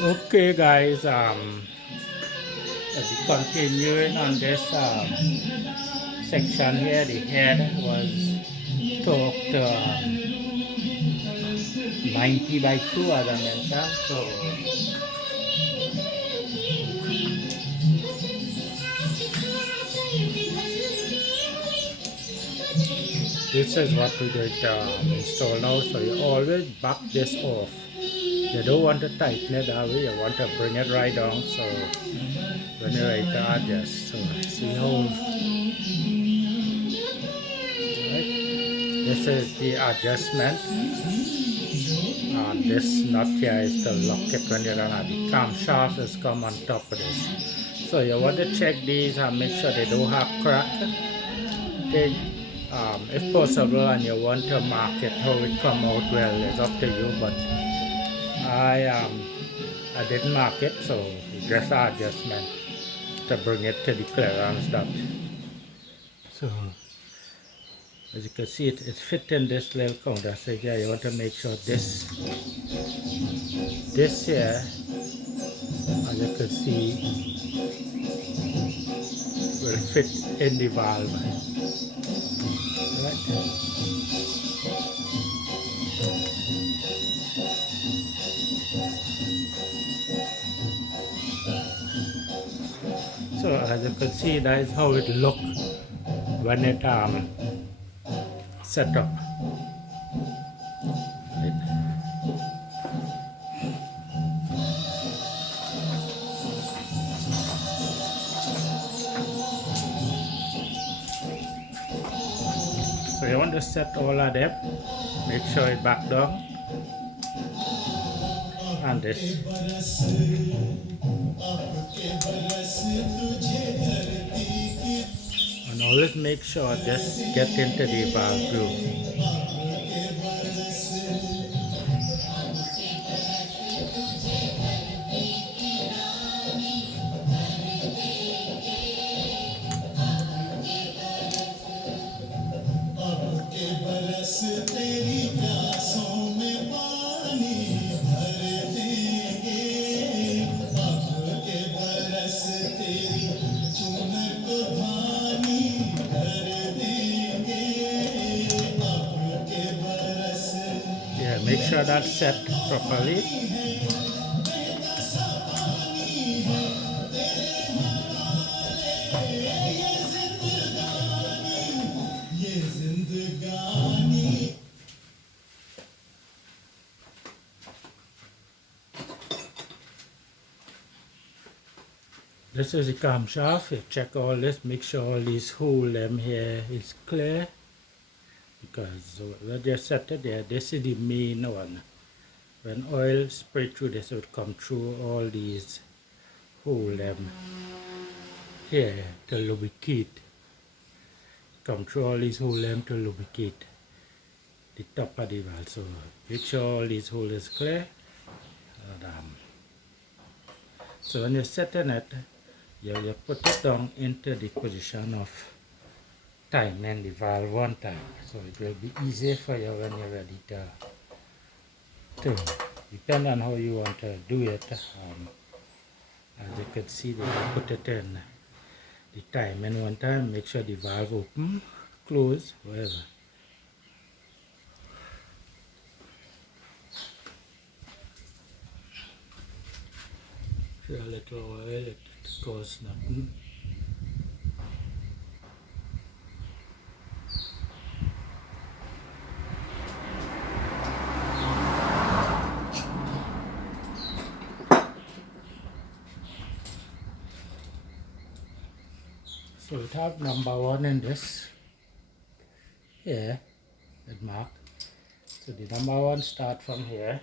Okay, guys. Be continuing on this section here. The head was torqued 90 by 2, as I mentioned. So this is what we're going to install now. So you always back this off. You don't want to tighten it that way. You want to bring it right down. So when you're ready to adjust, so see how. Right? This is the adjustment. And this nut here is to lock it when you're gonna. The camshaft is come on top of this. So you want to check these and make sure they don't have crack. They, if possible, and you want to mark it how it come out, well, it's up to you. But I didn't mark it, so it's just an adjustment to bring it to the clearance dot. So as you can see, it fit in this little counter. So yeah, you want to make sure this here, as you can see, will fit in the valve. Right? So as you can see, that is how it look when it set up. Right? So you want to set all of them, make sure it back down, and this. And always make sure this get into the valve groove. Yeah, make sure that's set properly. This is the camshaft. You check all this, make sure all these hole them here is clear, because when you set it there, this is the main one. When oil spray through this, it would come through all these hole them here to lubricate. Come through all these hole them to lubricate the top of the valve. So make sure all these holes is clear. And, so when you're setting it, you put it down into the position of timing the valve one time. So it will be easier for you when you're ready to depend on how you want to do it. As you can see, they put it in the timing one time, make sure the valve open, close, whatever. A little oil, it costs nothing. So it have number 1 in this here, it marked. So the number 1 start from here.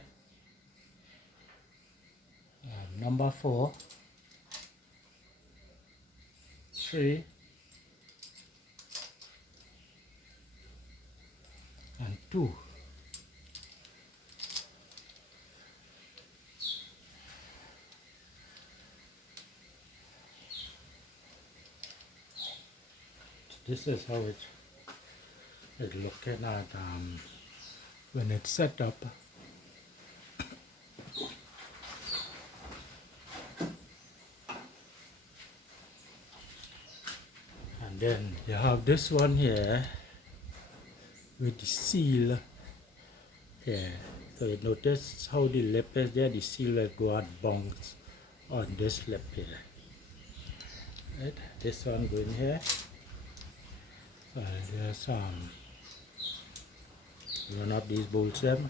Number 4, 3, and 2. This is how it's looking at when it's set up. then you have this one here with the seal here. So you notice how the lip is there, the seal will go and bounce on this lip here. Right, this one going here. So I'll just run up these bolts them.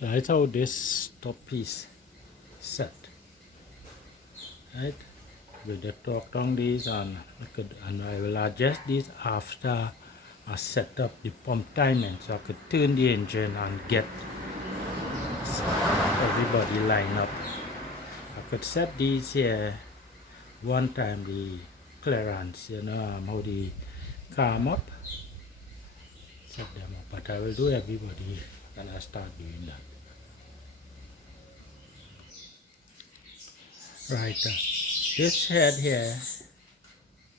That's how this top piece set. Right, with the torque on these, and I will adjust these after I set up the pump timing, so I could turn the engine and get everybody line up. I could set these here one time, the clearance, you know, how they come up, set them up, but I will do everybody when I start doing that. Right, this head here,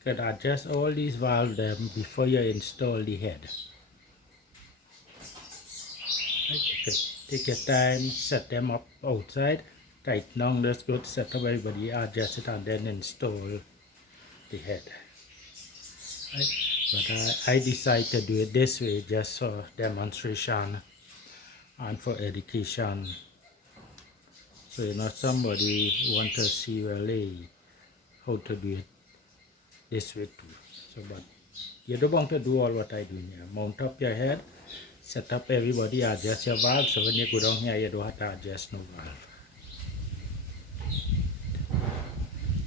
you can adjust all these valves them before you install the head. Right, you can take your time, set them up outside, tighten down this good, set up everybody, adjust it, and then install the head. Right, but I decided to do it this way just for demonstration and for education. So you know, somebody want to see really how to do it this way too. So but you don't want to do all what I do here. Mount up your head, set up everybody, adjust your valve, so when you go down here you don't have to adjust no valve.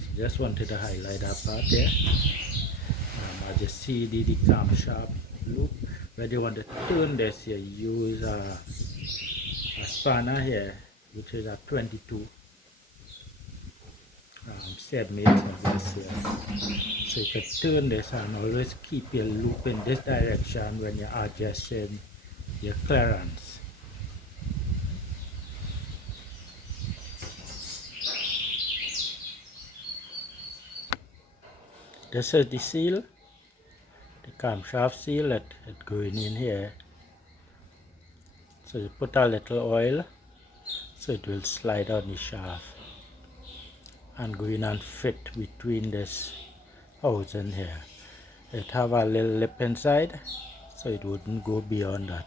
So just wanted to highlight that part there. As you see the camshaft loop, where you want to turn this, you use a spanner here, which is a 22 7/8 of this here. So you can turn this and always keep your loop in this direction when you're adjusting your clearance. This is the seal, the camshaft seal that going in here. So you put a little oil so it will slide on the shaft and go in and fit between this housing here. It have a little lip inside, so it wouldn't go beyond that.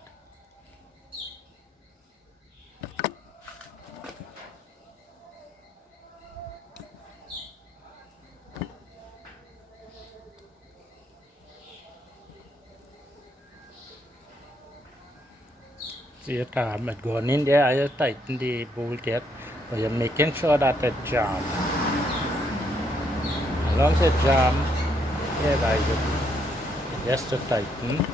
So you time it going in there, I tighten the bolt yet, but you're making sure that it jam. As long as it jam, yeah, just to tighten.